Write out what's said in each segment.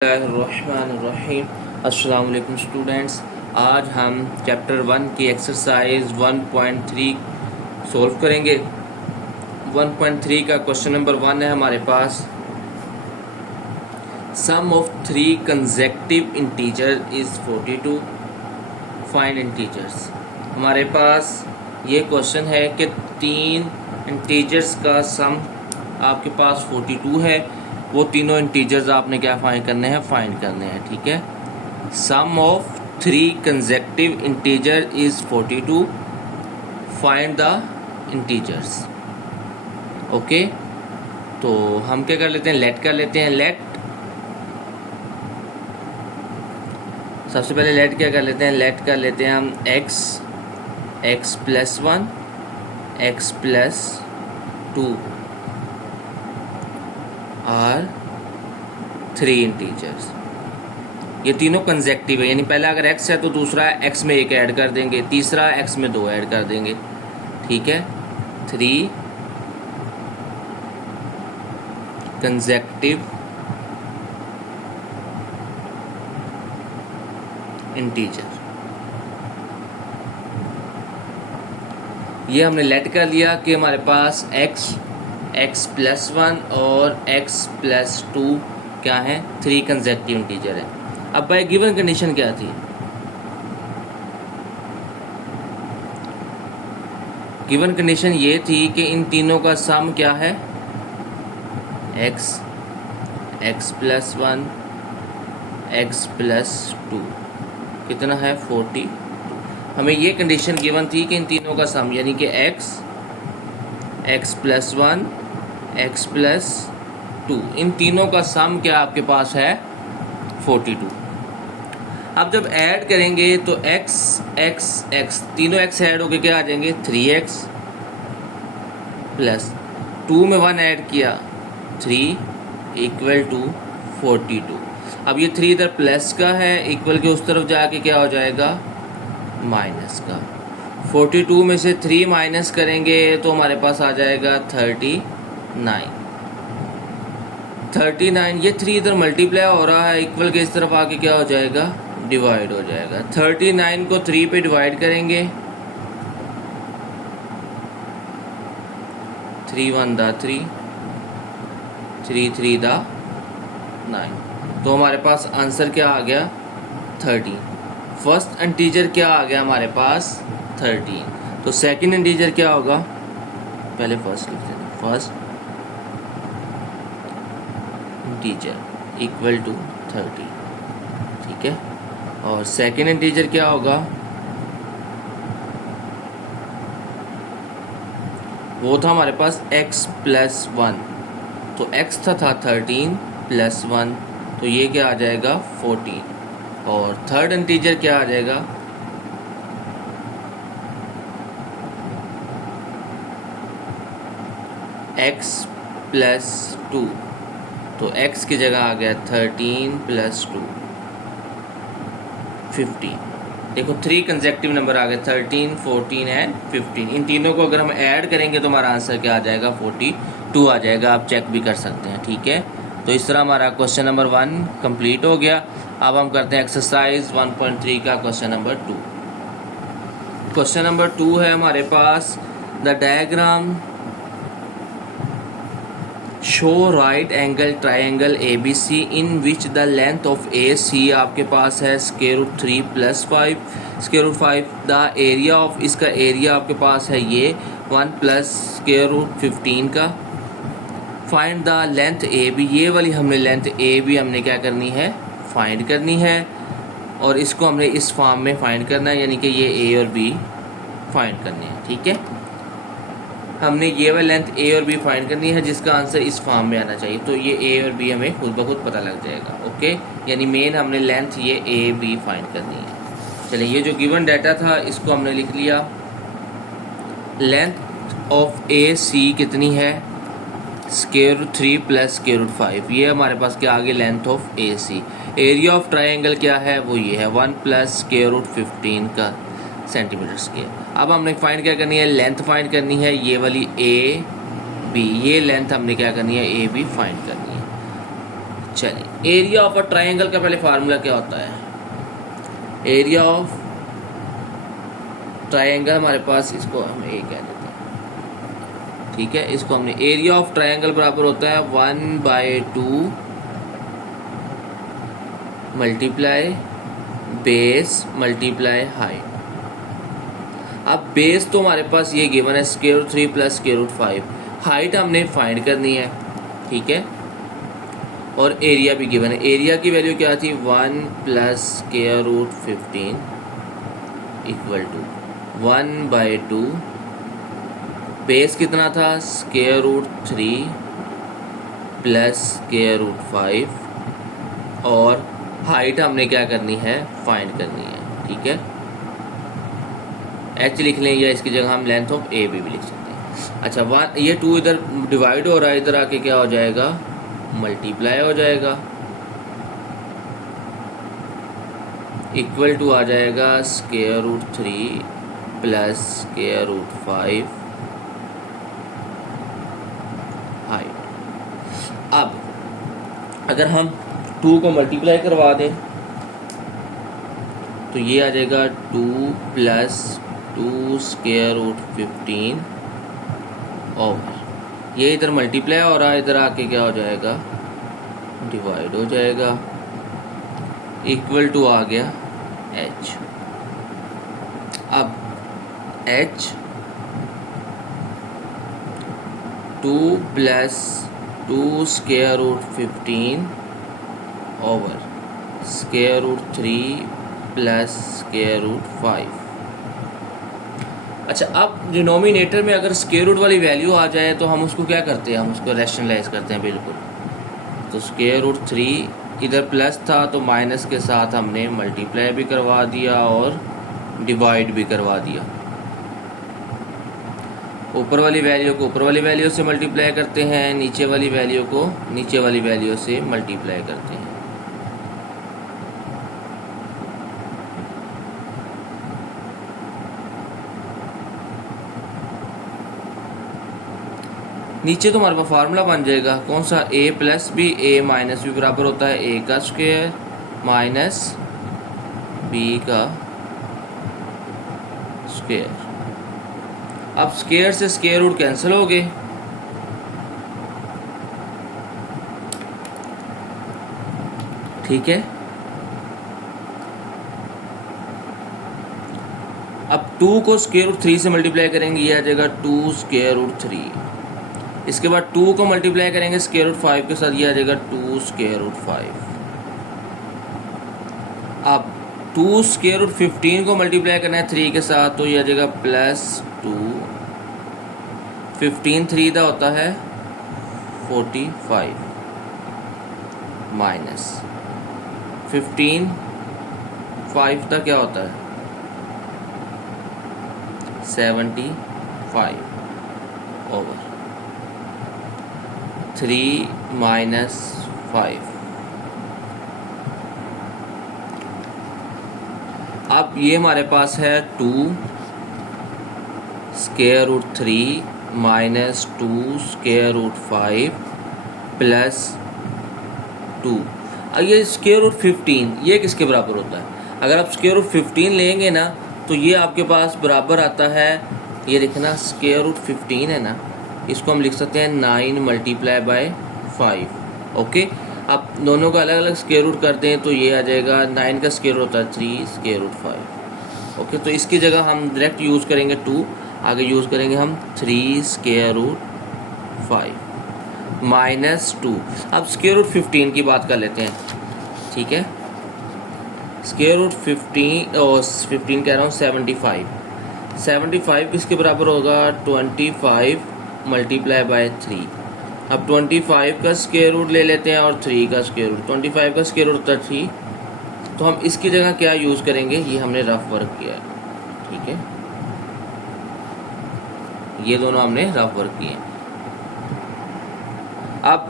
बिस्मिल्लाहिर्रहमानिर्रहीम। अस्सलाम वालेकुम स्टूडेंट्स। आज हम चैप्टर 1 की एक्सरसाइज 1.3 सॉल्व करेंगे। 1.3 का क्वेश्चन नंबर 1 है हमारे पास। Sum of 3 consecutive integer is 42, find integers. हमारे पास ये क्वेश्चन है कि 3 इंटीजर्स का सम आपके पास 42 है। वो तीनों इंटीजर्स आपने क्या फाइंड करने हैं, फाइंड करने हैं। ठीक है। Sum of 3 consecutive integer is 42, find the integers. Okay, तो हम क्या कर लेते हैं, लेट कर लेते हैं। लेट सबसे पहले लेट क्या कर लेते हैं, लेट कर लेते हैं हम x plus 1 x plus 2 are 3 integers. ये तीनों कंसेक्टिव है, यानी पहला अगर x है तो दूसरा x में 1 ऐड कर देंगे, तीसरा x में 2 ऐड कर देंगे। ठीक है। 3 कंसेक्टिव इंटीजर। ये हमने लेट कर लिया कि हमारे पास x प्लस 1 और x प्लस 2 क्या है, 3 कंसेक्टिव इंटीजर है। अब बाय गिवन कंडीशन क्या थी, गिवन कंडीशन ये थी कि इन तीनों का सम क्या है, x प्लस 1 x प्लस 2 कितना है, 40। हमें ये कंडीशन गिवन थी कि इन तीनों का सम यानी कि x प्लस 1 x प्लस 2 इन तीनों का सम क्या आपके पास है, 42। अब जब ऐड करेंगे तो x तीनों x ऐड होके क्या आ जाएंगे, 3x प्लस 2 में 1 ऐड किया 3 इक्वल टू 42। अब ये 3 इधर प्लस का है, इक्वल के उस तरफ जाके क्या हो जाएगा, माइनस का। 42 में से 3 माइनस करेंगे तो हमारे पास आ जाएगा 39। ये 3 इधर मल्टीप्लाई हो रहा है, इक्वल के इस तरफ आके क्या हो जाएगा, डिवाइड हो जाएगा। 39 को 3 पे डिवाइड करेंगे, 3 1 दा 3 3 3 दा 9, तो हमारे पास आंसर क्या आ गया, 13। फर्स्ट इंटीजर क्या आ गया हमारे पास, 13। तो सेकंड इंटीजर क्या होगा, पहले फर्स्ट लिख देते हैं, फर्स्ट इंटीजर इक्वल टू 30। ठीक है। और सेकंड इंटीजर क्या होगा, वो था हमारे पास x प्लस 1, तो x था 13 प्लस 1, तो ये क्या आ जाएगा, 14। और थर्ड इंटीजर क्या आ जाएगा, x प्लस 2, तो x की जगह आ गया 13 प्लस 2 15। देखो 3 कंसेक्टिव नंबर आ गए, 13 14 एंड 15। इन तीनों को अगर हम ऐड करेंगे तो हमारा आंसर क्या आ जाएगा, 42 आ जाएगा। आप चेक भी कर सकते हैं। ठीक है। तो इस तरह हमारा क्वेश्चन नंबर 1 कंप्लीट हो गया। अब हम करते हैं एक्सरसाइज 1.3 का क्वेश्चन नंबर 2। क्वेश्चन नंबर 2 है हमारे पास, the diagram show right angle triangle ABC in which the length of AC आपके पास है √3 प्लस 5 √5। द एरिया ऑफ, इसका एरिया आपके पास है ये 1 प्लस √15 का। फाइंड द लेंथ AB, ये वाली हमने लेंथ AB हमने क्या करनी है, फाइंड करनी है। और इसको हमने इस फॉर्म में फाइंड करना है, यानी कि ये A और B फाइंड करनी है। ठीक है। हमने ये वाली लेंथ A और B फाइंड करनी है, जिसका आंसर इस फॉर्म में आना चाहिए। तो ये A और B हमें खुद ब खुद पता लग जाएगा। ओके, यानी मेन हमने लेंथ ये A B फाइंड करनी है। चलिए, ये जो गिवन डाटा था इसको हमने लिख लिया। लेंथ ऑफ AC कितनी है, √3 प्लस √5। ये हमारे पास क्या आ गया, length of AC। Area of triangle क्या है, वो ये है 1 प्लस √15 का सेंटीमीटर स्क्वायर। अब हमने फाइंड क्या करनी है, लेंथ फाइंड करनी है, ये वाली AB, ये लेंथ हमने क्या करनी है, AB फाइंड करनी है। चलिए, एरिया ऑफ अ ट्राइंगल का पहले फार्मूला क्या होता है? एरिया ऑफ ट्राइंगल हमारे पास, इसको हम ए कह देते हैं, ठीक है। इसको हमने एरिया ऑफ ट्राइंगल बराबर होता है 1/2 मल्टीप्लाई बेस मल्टीप्लाई हाइट। अब बेस तो हमारे पास ये गिवन है √3 प्लस √5, हाइट हमने फाइंड करनी है, ठीक है। और एरिया भी गिवन है, एरिया की वैल्यू क्या थी 1 प्लस √15 इक्वल टू 1/2, बेस कितना था √3 प्लस √5, और हाइट हमने क्या करनी है फाइंड करनी है, ठीक है। एच लिख लें या इसकी जगह हम लेंथ ऑफ ए भी लिख सकते हैं। अच्छा, 1 ये 2 इधर डिवाइड हो रहा है, इधर आके क्या हो जाएगा मल्टीप्लाई हो जाएगा, इक्वल टू आ जाएगा √3 प्लस √5 हाइट। अब अगर हम 2 को मल्टीप्लाई करवा दें तो ये आ जाएगा 2 प्लस 2 √15 ओवर, ये इधर मल्टीप्लाई हो रहा है, इधर आके क्या हो जाएगा डिवाइड हो जाएगा, इक्वल टू आ गया h। अब h 2 प्लस 2 √15 ओवर √3 प्लस √5। अच्छा, अब डिनोमिनेटर में अगर स्क्वायर रूट वाली वैल्यू आ जाए तो हम उसको क्या करते हैं, हम उसको रैशनलाइज करते हैं बिल्कुल। तो √3 इधर प्लस था तो माइनस के साथ हमने मल्टीप्लाई भी करवा दिया और डिवाइड भी करवा दिया। ऊपर वाली वैल्यू को ऊपर वाली वैल्यू से मल्टीप्लाई करते हैं, नीचे वाली वैल्यू को नीचे वाली वैल्यू से मल्टीप्लाई करते हैं। नीचे तो हमारे पास फार्मूला बन जाएगा कौन सा, a plus b a minus b बराबर होता है a का स्क्वायर माइनस b का स्क्वायर। अब स्क्वायर से स्क्वायर रूट कैंसिल हो गए, ठीक है। अब 2 को √3 से मल्टीप्लाई करेंगे, ये आ जाएगा 2 √3। इसके बाद 2 को मल्टीप्लाई करेंगे √5 के साथ, ये आ जाएगा 2 √5। अब 2 √15 को मल्टीप्लाई करना है 3 के साथ, तो ये आ जाएगा +2। 15 3 का होता है 45 माइनस 15 5 का क्या होता है 75 ओवर 3 माइनस 5। अब ये हमारे पास है 2 √3 माइनस 2 √5 प्लस 2। अब ये √15 ये किसके बराबर होता है? अगर आप √15 लेंगे ना तो ये आपके पास बराबर आता है, ये देखना √15 है ना, इसको हम लिख सकते हैं 9 मल्टीप्लाई बाय 5। ओके, अब दोनों का अलग अलग स्क्वायर रूट करते हैं तो ये आ जाएगा 9 का स्क्वायर रूट होता है 3 √5। ओके, तो इसकी जगह हम डायरेक्ट यूज़ करेंगे 2, आगे यूज़ करेंगे हम 3 √5 माइनस 2। अब √15 की बात कर लेते हैं, ठीक है। √15 और 15 कह रहा हूँ 75 किसके बराबर होगा 25 मल्टीप्लाई बाय 3। अब 25 का स्क्वायर रूट ले लेते हैं और 3 का स्क्वायर रूट, 25 का स्क्वायर रूट होता है 3, तो हम इसकी जगह क्या यूज़ करेंगे, ये हमने रफ वर्क किया है, ठीक है। ये दोनों हमने रफ वर्क किए हैं। अब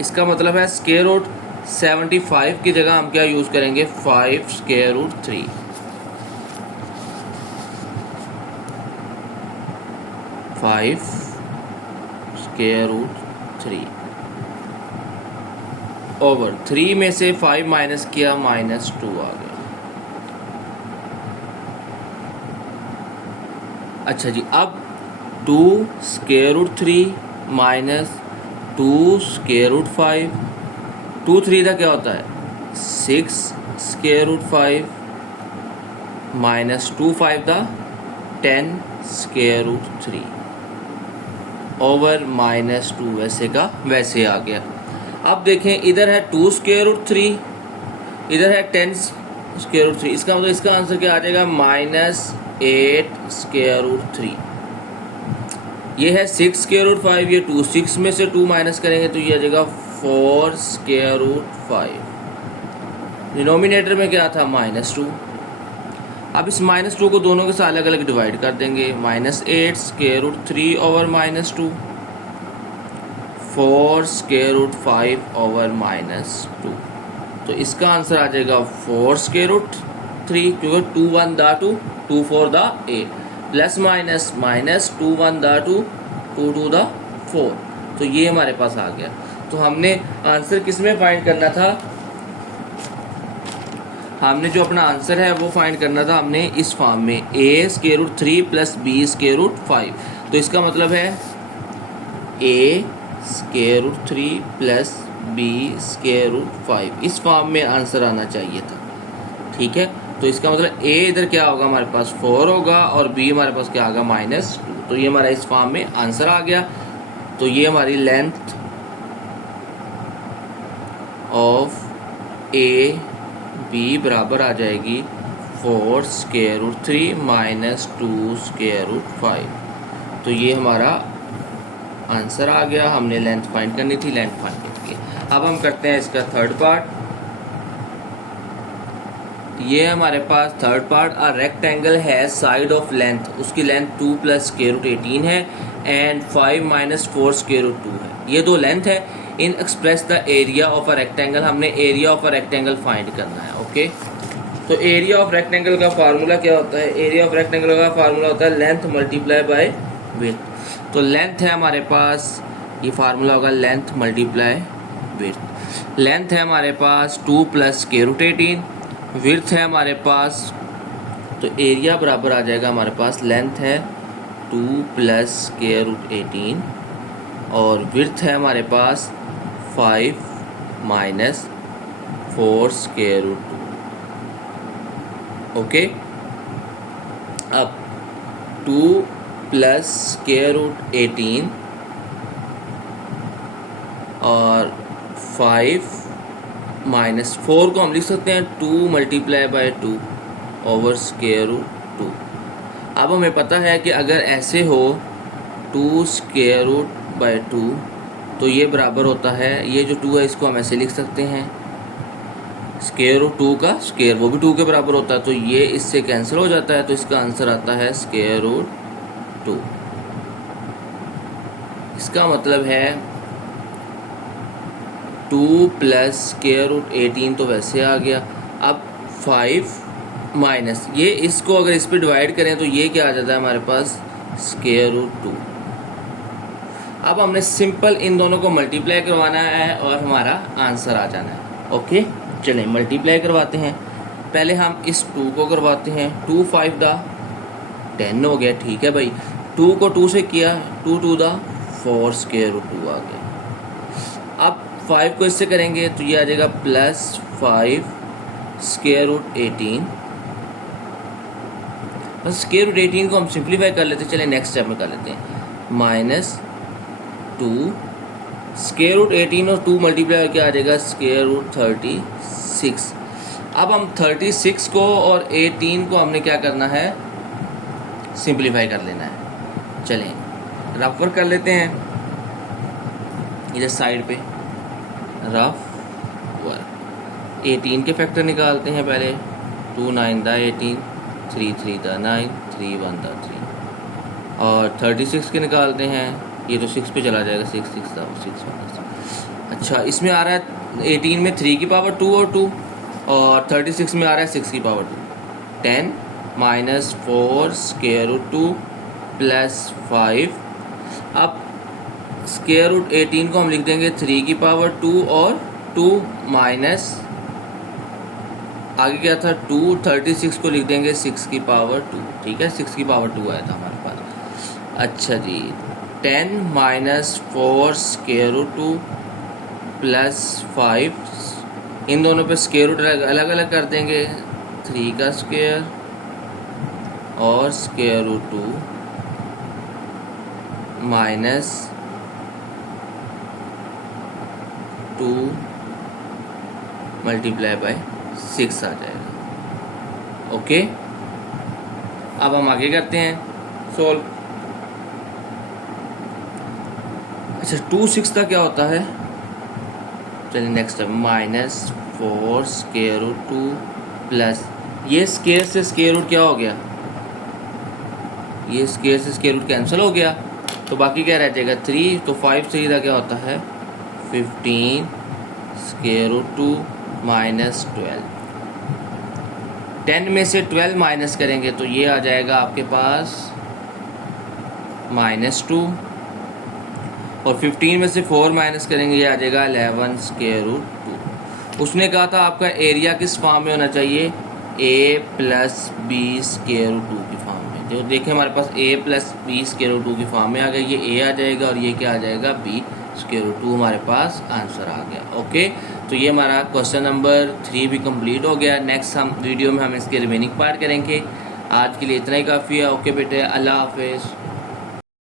इसका मतलब है स्क्वायर रूट 75 की जगह हम क्या यूज़ करेंगे 5 √3। 5 √3 ओवर 3 में से 5 माइनस किया -2 आ गया। अच्छा जी, अब 2 square root 3 minus 2 square root 5, 2 3 का क्या होता है 6 स्क्वायर रूट 5 माइनस 2 5 दा 10 स्क्वायर रूट 3 ओवर -2 वैसे का वैसे आ गया। अब देखें इधर है 2 स्क्वायर रूट 3, इधर है 10 स्क्वायर रूट 3, इसका मतलब इसका आंसर क्या आ जाएगा -8 स्क्वायर रूट 3। ये है 6 स्क्वायर रूट 5, ये 2, 6 में से 2 माइनस करेंगे तो ये आ जाएगा 4 स्क्वायर रूट 5। डिनोमिनेटर में क्या था -2। अब इस -2 को दोनों के साथ अलग अलग डिवाइड कर देंगे। -8 square root 3 over -2, 4 square root 5 over -2। तो इसका आंसर आ जाएगा 4 स्क्वायर रूट 3, क्योंकि 2 1 दा 2, 2 4 दा 8, प्लस माइनस -2 1 दा 2, 2 2 दा 4। तो ये हमारे पास आ गया। तो हमने आंसर किस में फाइंड करना था, हमने जो अपना आंसर है वो फाइंड करना था हमने इस फॉर्म में a square root 3 plus b square root 5। तो इसका मतलब है a square root 3 plus b square root 5, इस फॉर्म में आंसर आना चाहिए था। ठीक है, तो इसका मतलब a इधर क्या होगा हमारे पास 4 होगा और b हमारे पास क्या होगा -2। तो ये हमारा इस फॉर्म में आंसर आ गया। तो ये हमारी लेंथ ऑफ a b बराबर आ जाएगी 4 square root 3 minus 2 square root 5। तो ये हमारा आंसर आ गया। हमने लेंथ फाइंड करनी थी, लेंथ फाइंड करके अब हम करते हैं इसका थर्ड पार्ट। ये हमारे पास थर्ड पार्ट, अ रेक्टेंगल है साइड ऑफ लेंथ, उसकी लेंथ 2 प्लस स्क्वायर रूट 18 है एंड 5 माइनस 4 स्क्वायर रूट 2 है। ये दो लेंथ है। In express the area of a rectangle, हमने area of a rectangle find करना है। ओके, तो एरिया ऑफ रेक्टेंगल का फार्मूला क्या होता है, एरिया ऑफ रेक्टेंगल का फार्मूला होता है लेंथ मल्टीप्लाई बाय विड्थ। तो लेंथ है हमारे पास, ये फार्मूला होगा लेंथ मल्टीप्लाई विड्थ। लेंथ है हमारे पास 2 प्लस स्क्वायर रूट 18, विड्थ है हमारे पास, तो एरिया बराबर आ जाएगा हमारे पास लेंथ है 2 प्लस स्क्वायर रूट 18 और विड्थ है हमारे पास 5 माइनस 4 स्क्वायर रूट 2। ओके, अब 2 प्लस स्क्वायर रूट 18 और 5 माइनस 4 को हम लिख सकते हैं 2 multiply by 2 over square root 2। अब हमें पता है कि अगर ऐसे हो 2 स्क्वायर रूट बाय 2 तो ये बराबर होता है, ये जो 2 है इसको हम ऐसे लिख सकते हैं स्क्वायर रूट 2 का स्क्वायर, वो भी 2 के बराबर होता है, तो ये इससे कैंसिल हो जाता है। तो इसका आंसर आता है स्क्वायर रूट 2। इसका मतलब है 2 प्लस स्क्वायर रूट 18 तो वैसे आ गया। अब 5 माइनस ये, इसको अगर इस पर डिवाइड करें तो ये क्या आ जाता है हमारे पास स्क्वायर रूट 2। अब हमने सिंपल इन दोनों को मल्टीप्लाई करवाना है और हमारा आंसर आ जाना है। ओके, चलें मल्टीप्लाई करवाते हैं। पहले हम इस 2 को करवाते हैं, 2 5 दा 10 हो गया। ठीक है भाई, 2 को 2 से किया, 2 2 दा 4 स्क्वायर रूट 2 आ गया। अब 5 को इससे करेंगे तो ये आ जाएगा प्लस 5 स्क्वायर रूट 18। बस स्क्वायर रूट 18 को हम सिंप्लीफाई कर लेते हैं, चलें नेक्स्ट स्टेप में कर लेते हैं। माइनस 2 स्क्वायर रूट 18 और 2 मल्टीप्लाई करके आ जाएगा स्क्वायर रूट 36। अब हम 36 को और 18 को हमने क्या करना है सिंप्लीफाई कर लेना है। चलें रफ वर्क कर लेते हैं, इधर साइड पे रफ वर्क। 18 के फैक्टर निकालते हैं पहले, 2 9 दा 18, 3 3 दा 9, 3 1 दा 3 और 36 के निकालते हैं, ये तो 6 पे चला जाएगा, 6 6 दा 6 1 दा। अच्छा, इसमें आ रहा है 18 में 3 की पावर 2 और 2 और 36 में आ रहा है 6 की power 2। 10 minus 4 square root 2 plus 5। अब स्क्वायर रूट 18 को हम लिख देंगे 3 की पावर 2 और 2 माइनस आगे क्या था 2, 36 को लिख देंगे 6 की पावर 2, ठीक है 6 की पावर 2 आया था हमारे पास। अच्छा जी 10 माइनस 4 स्क्वायर रूट 2 प्लस 5, इन दोनों पे स्क्वायर रूट अलग अलग कर देंगे, 3 का स्क्वायर और square root 2 minus 2 multiply by 6 आ जाएगा। ओके, अब हम आगे करते हैं सोल्व। अच्छा 2 6 का क्या होता है, चलिए next time minus 4 square root 2 plus, ये स्क्वायर से स्क्वायर रूट क्या हो गया, ये स्क्वायर से स्क्वायर रूट कैंसिल हो गया, तो बाकी क्या रह जाएगा 3, तो 5 से इधर क्या होता है 15 स्क्वायर रूट 2 माइनस 12, 10 में से 12 माइनस करेंगे तो ये आ जाएगा आपके पास -2, और 15 में से 4 माइनस करेंगे ये आ जाएगा 11 स्क्वायर रूट 2। उसने कहा था आपका एरिया किस फॉर्म में होना चाहिए, a plus b square root 2 की फॉर्म में। जो देखें हमारे पास a plus b square root 2 की फॉर्म में आ गया, ये a आ जाएगा और ये क्या आ जाएगा b स्क्वायर रूट 2, हमारे पास आंसर आ गया। ओके, तो ये हमारा क्वेश्चन नंबर 3 भी कंप्लीट हो गया। नेक्स्ट हम वीडियो में हम इसके रिमेनिंग पार्ट करेंगे। आज के लिए इतना ही काफ़ी है। ओके बेटे, अल्लाह हाफिज़।